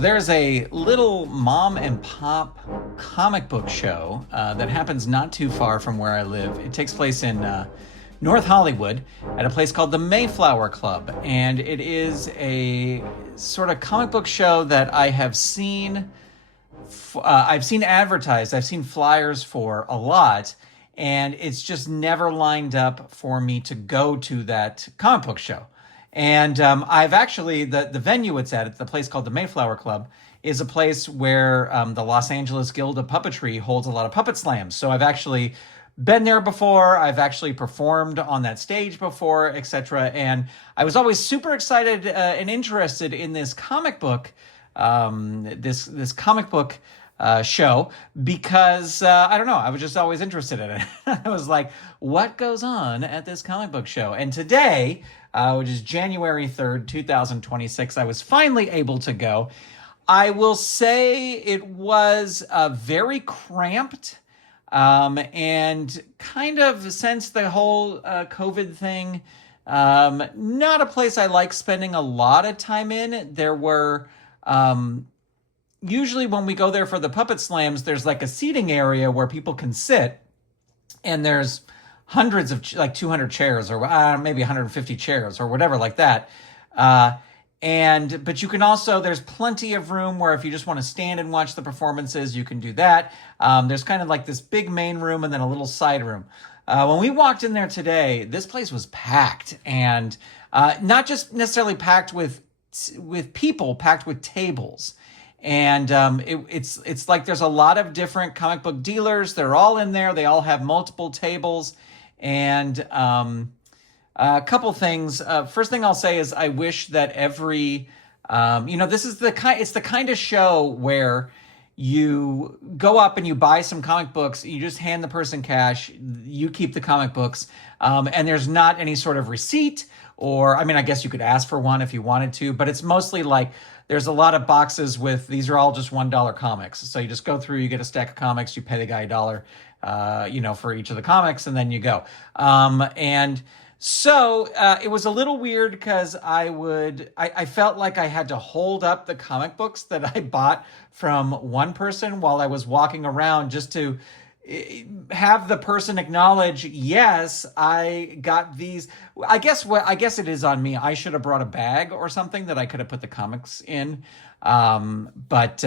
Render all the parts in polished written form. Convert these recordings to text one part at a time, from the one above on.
So there's a little mom and pop comic book show that happens not too far from where I live. It takes place in North Hollywood at a place called the Mayflower Club. And it is a sort of comic book show that I have seen. I've seen advertised, I've seen flyers for a lot, and it's just never lined up for me to go to that comic book show. And I've actually, the venue it's at the place called the Mayflower Club, is a place where the Los Angeles Guild of Puppetry holds a lot of puppet slams. So I've actually been there before. I've actually performed on that stage before, etc. And I was always super excited and interested in this comic book, this comic book show, because I don't know, I was just always interested in it. I was like, what goes on at this comic book show? And today, which is January 3rd, 2026, I was finally able to go. I will say it was very cramped, and kind of, since the whole COVID thing, not a place I like spending a lot of time in. There were usually when we go there for the puppet slams, there's like a seating area where people can sit, and there's hundreds of like 200 chairs, or maybe 150 chairs or whatever like that. But you can also, there's plenty of room where if you just want to stand and watch the performances, you can do that. There's kind of like this big main room and then a little side room. When we walked in there today, this place was packed, and not just necessarily packed with people, packed with tables. And it's like there's a lot of different comic book dealers. They're all in there. They all have multiple tables. And a couple things. First thing I'll say is I wish that every, this is it's the kind of show where you go up and you buy some comic books, you just hand the person cash, you keep the comic books, and there's not any sort of receipt, or, I mean, I guess you could ask for one if you wanted to, but it's mostly like, there's a lot of boxes with, these are all just $1 comics. So you just go through, you get a stack of comics, you pay the guy $1, for each of the comics, and then you go. And so it was a little weird because I felt like I had to hold up the comic books that I bought from one person while I was walking around, just to have the person acknowledge, yes, I got these. I guess it is on me. I should have brought a bag or something that I could have put the comics in. But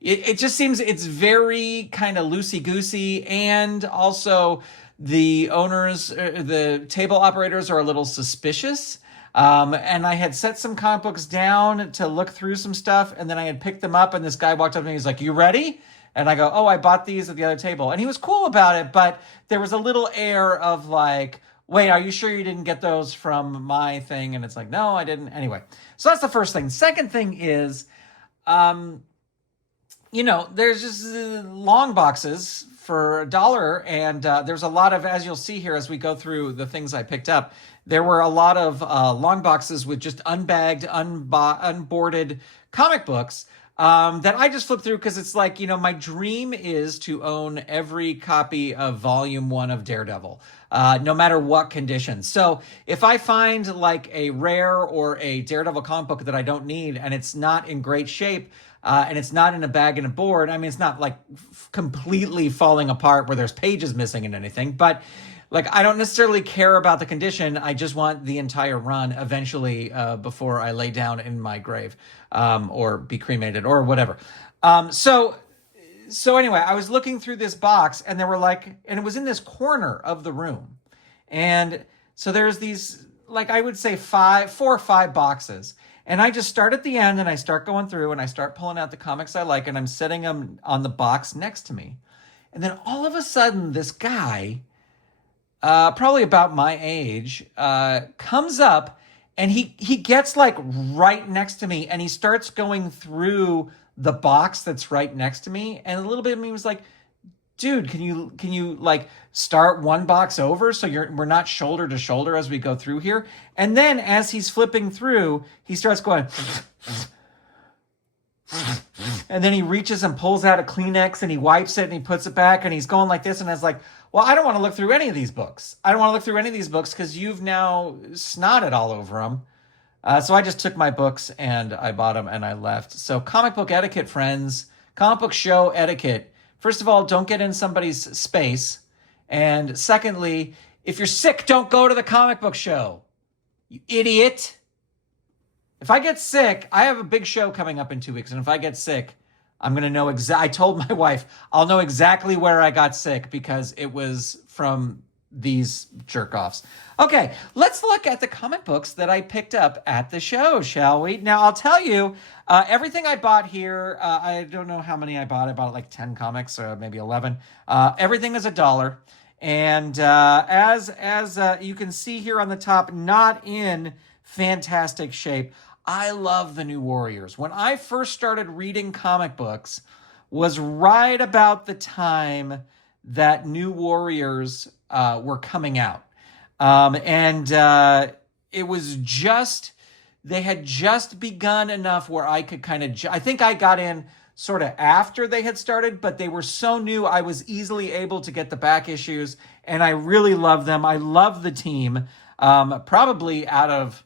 it just seems it's very kind of loosey-goosey, and also the owners, the table operators, are a little suspicious. And I had set some comic books down to look through some stuff, and then I had picked them up, and this guy walked up to me, he's like, "You ready?" And I go, "Oh, I bought these at the other table." And he was cool about it, but there was a little air of like, "Wait, are you sure you didn't get those from my thing?" And it's like, "No, I didn't." Anyway, so that's the first thing. Second thing is, there's just long boxes for $1, and there's a lot of, as you'll see here as we go through the things I picked up, there were a lot of long boxes with just unbagged, unboarded comic books that I just flipped through, because it's like, my dream is to own every copy of Volume 1 of Daredevil, no matter what condition. So if I find like a rare or a Daredevil comic book that I don't need, and it's not in great shape, and it's not in a bag and a board, I mean, it's not like completely falling apart where there's pages missing and anything, but like, I don't necessarily care about the condition. I just want the entire run eventually, before I lay down in my grave, or be cremated or whatever. So anyway, I was looking through this box, and there were and it was in this corner of the room. And so there's these, like, I would say 4 or 5 boxes. And I just start at the end, and I start going through, and I start pulling out the comics I like, and I'm setting them on the box next to me. And then all of a sudden, this guy, probably about my age, comes up, and he gets like right next to me, and he starts going through the box that's right next to me. And a little bit of me was like, "Dude, can you like start one box over so we're not shoulder to shoulder as we go through here?" And then as he's flipping through, he starts going, and then he reaches and pulls out a Kleenex, and he wipes it, and he puts it back, and he's going like this. And I was like, "Well, I don't want to look through any of these books. I don't want to look through any of these books because you've now snotted all over them. So I just took my books and I bought them and I left. So comic book etiquette, friends, comic book show etiquette. First of all, don't get in somebody's space. And secondly, if you're sick, don't go to the comic book show. You idiot. If I get sick, I have a big show coming up in 2 weeks. And if I get sick, I'm going to know I told my wife, I'll know exactly where I got sick because it was from these jerk-offs. Okay, let's look at the comic books that I picked up at the show, shall we? Now, I'll tell you, everything I bought here, I don't know how many I bought. I bought like 10 comics or maybe 11. Everything is $1. And as you can see here on the top, not in fantastic shape. I love the New Warriors. When I first started reading comic books was right about the time that New Warriors were coming out. It was just, they had just begun enough where I could kind of, I think I got in sort of after they had started, but they were so new, I was easily able to get the back issues, and I really love them. I love the team. Probably out of,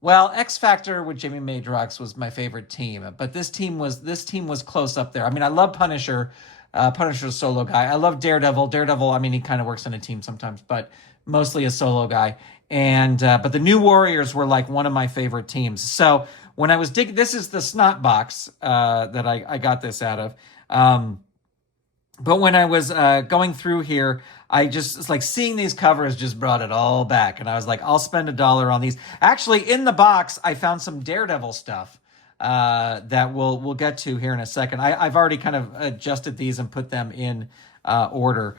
well, X Factor with Jimmy Madrox was my favorite team, but this team was close up there. I mean, I love Punisher. Punisher's a solo guy. I love Daredevil. Daredevil, I mean, he kind of works on a team sometimes, but mostly a solo guy. And but the New Warriors were like one of my favorite teams. So when I was this is the snot box that I got this out of. But when I was going through here, it's like seeing these covers just brought it all back. And I was like, I'll spend $1 on these. Actually, in the box, I found some Daredevil stuff that we'll get to here in a second. I've already kind of adjusted these and put them in order.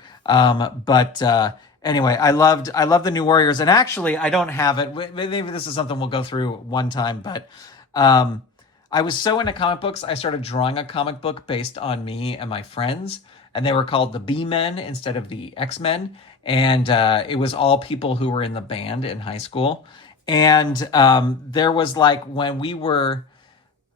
Anyway, I love the New Warriors. And actually, I don't have it. Maybe this is something we'll go through one time. But I was so into comic books, I started drawing a comic book based on me and my friends. And they were called the B-Men instead of the X-Men. And it was all people who were in the band in high school. And there was like when we were,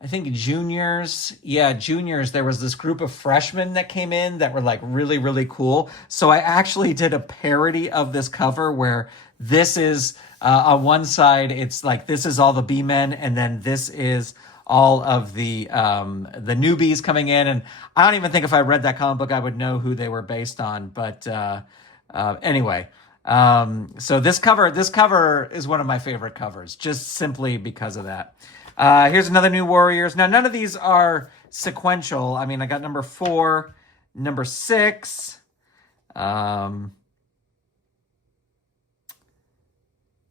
I think juniors, there was this group of freshmen that came in that were like really, really cool. So I actually did a parody of this cover where this is on one side, it's like this is all the B-Men, and then this is all of the newbies coming in. And I don't even think if I read that comic book, I would know who they were based on. But anyway, so this cover is one of my favorite covers, just simply because of that. Here's another New Warriors. Now, none of these are sequential. I mean, I got number 4, number 6.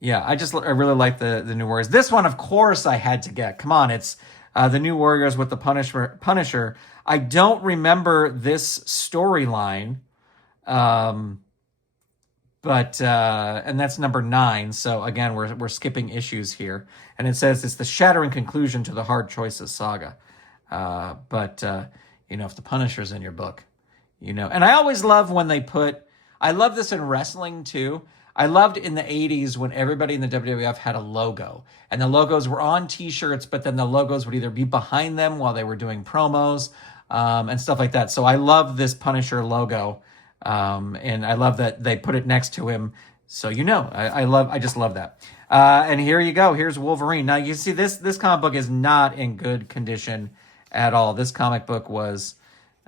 Yeah, I really like the New Warriors. This one, of course, I had to get. Come on, it's the New Warriors with the Punisher. I don't remember this storyline, and that's number 9. So again, we're skipping issues here, and it says it's the shattering conclusion to the Hard Choices saga. If the Punisher's in your book, and I always love when they I love this in wrestling too. I loved in the 80s when everybody in the WWF had a logo, and the logos were on t-shirts, but then the logos would either be behind them while they were doing promos and stuff like that. So I love this Punisher logo, and I love that they put it next to him. So, I just love that. And here you go. Here's Wolverine. Now you see this comic book is not in good condition at all. This comic book was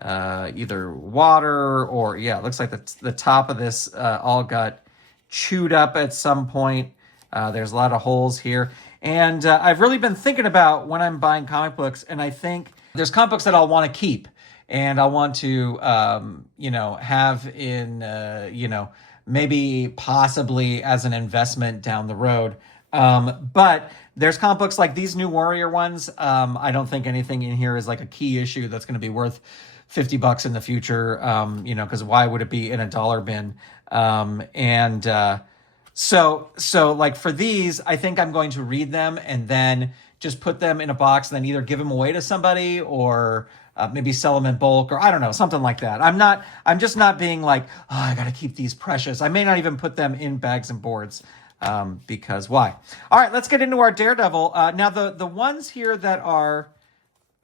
either water or, it looks like the top of this all got chewed up at some point. There's a lot of holes here. And I've really been thinking about when I'm buying comic books, and I think there's comic books that I'll want to keep and I want to, have in, maybe possibly as an investment down the road. But there's comic books like these New Warrior ones. I don't think anything in here is like a key issue that's going to be worth $50 in the future, because why would it be in a dollar bin? So like for these, I think I'm going to read them and then just put them in a box and then either give them away to somebody or maybe sell them in bulk, or I don't know, something like that. I'm just not being like, oh, I got to keep these precious. I may not even put them in bags and boards, because why? All right, let's get into our Daredevil. Now the ones here that are,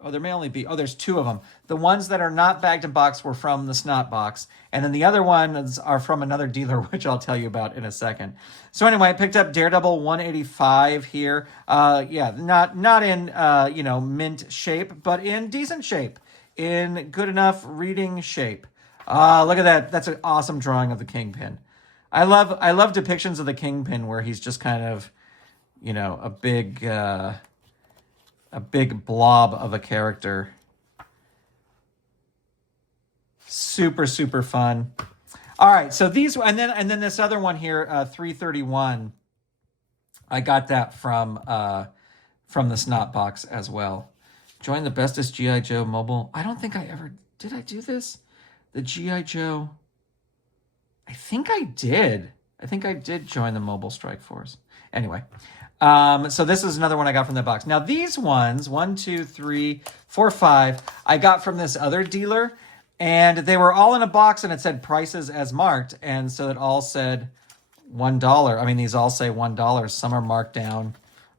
Oh, there may only be, oh, there's 2 of them. The ones that are not bagged and boxed were from the Snot Box. And then the other ones are from another dealer, which I'll tell you about in a second. So anyway, I picked up Daredevil 185 here. Yeah, not in, mint shape, but in decent shape. In good enough reading shape. Look at that. That's an awesome drawing of the Kingpin. I love depictions of the Kingpin where he's just kind of, a big blob of a character. Super, super fun. All right, so these, and then this other one here, 331. I got that from the Snot Box as well. Join the bestest G.I. Joe mobile. I don't think I ever, did I do this? The G.I. Joe, I think I did. I think I did join the Mobile Strike Force. Anyway, so this is another one I got from the box. Now these ones, 1, 2, 3, 4, 5, I got from this other dealer, and they were all in a box, and it said prices as marked, and so it all said $1. I mean, these all say $1. Some are marked down.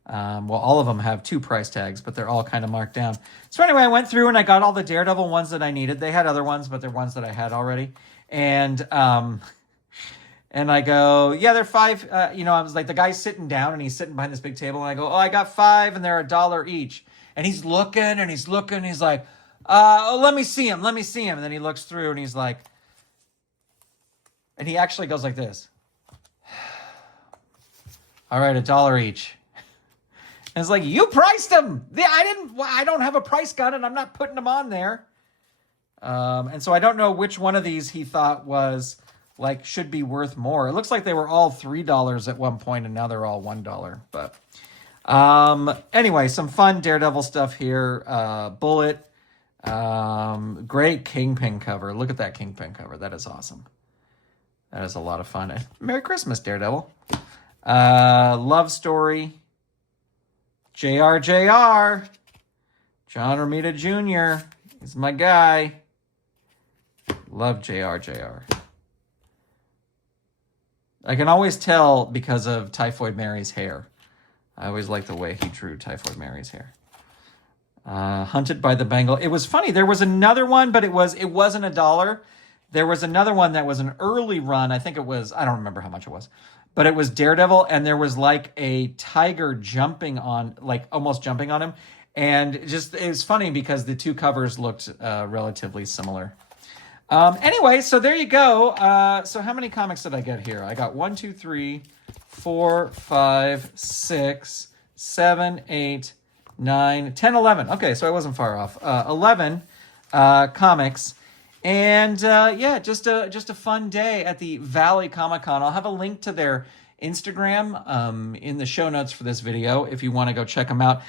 Well, all of them have 2 price tags, but they're all kind of marked down. So anyway, I went through and I got all the Daredevil ones that I needed. They had other ones, but they're ones that I had already. And I go, yeah, they're 5. I was like, the guy's sitting down and he's sitting behind this big table. And I go, oh, I got 5 and they're $1 each. And he's looking and he's looking. And he's like, let me see him. And then he looks through and he's like, and he actually goes like this. All right, $1 each. And it's like, you priced them. I don't have a price gun and I'm not putting them on there. And so I don't know which one of these he thought was like, should be worth more. It looks like they were all $3 at one point and now they're all $1. But anyway, some fun Daredevil stuff here. Bullet. Great Kingpin cover. Look at that Kingpin cover. That is awesome. That is a lot of fun. And Merry Christmas, Daredevil. Love Story. JR. John Romita Jr. He's my guy. Love JR. I can always tell because of Typhoid Mary's hair. I always like the way he drew Typhoid Mary's hair. Hunted by the Bengal. It was funny. There was another one, but it wasn't $1. There was another one that was an early run. I think it was, I don't remember how much it was. But it was Daredevil, and there was like a tiger jumping on, like almost jumping on him. And it's funny because the 2 covers looked relatively similar. Anyway, so there you go. So how many comics did I get here? I got 1, 2, 3, 4, 5, 6, 7, 8, 9, 10, 11. Okay, so I wasn't far off. 11 comics. And yeah, just a fun day at the Valley Comic-Con. I'll have a link to their Instagram in the show notes for this video if you want to go check them out.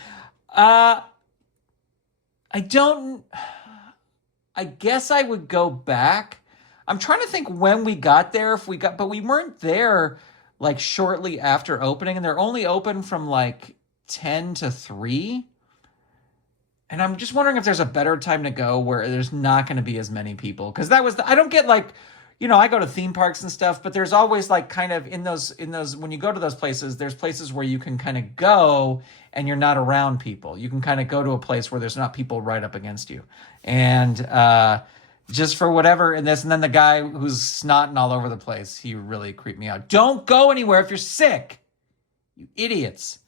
I guess I would go back. I'm trying to think when we got there, but we weren't there like shortly after opening, and they're only open from like 10 to 3. And I'm just wondering if there's a better time to go where there's not going to be as many people. Because I don't get like, I go to theme parks and stuff, but there's always like kind of in those, when you go to those places, there's places where you can kind of go and you're not around people. You can kind of go to a place where there's not people right up against you. And just for whatever, and then the guy who's snotting all over the place, he really creeped me out. Don't go anywhere if you're sick, you idiots.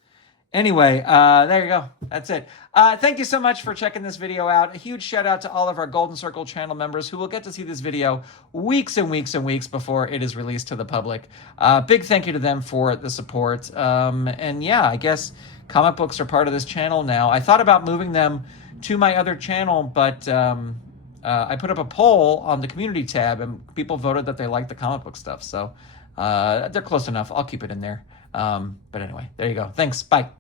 Anyway, there you go. That's it. Thank you so much for checking this video out. A huge shout out to all of our Golden Circle channel members who will get to see this video weeks and weeks and weeks before it is released to the public. Big thank you to them for the support. And yeah, I guess comic books are part of this channel now. I thought about moving them to my other channel, but I put up a poll on the community tab and people voted that they liked the comic book stuff. So they're close enough. I'll keep it in there. But anyway, there you go. Thanks. Bye.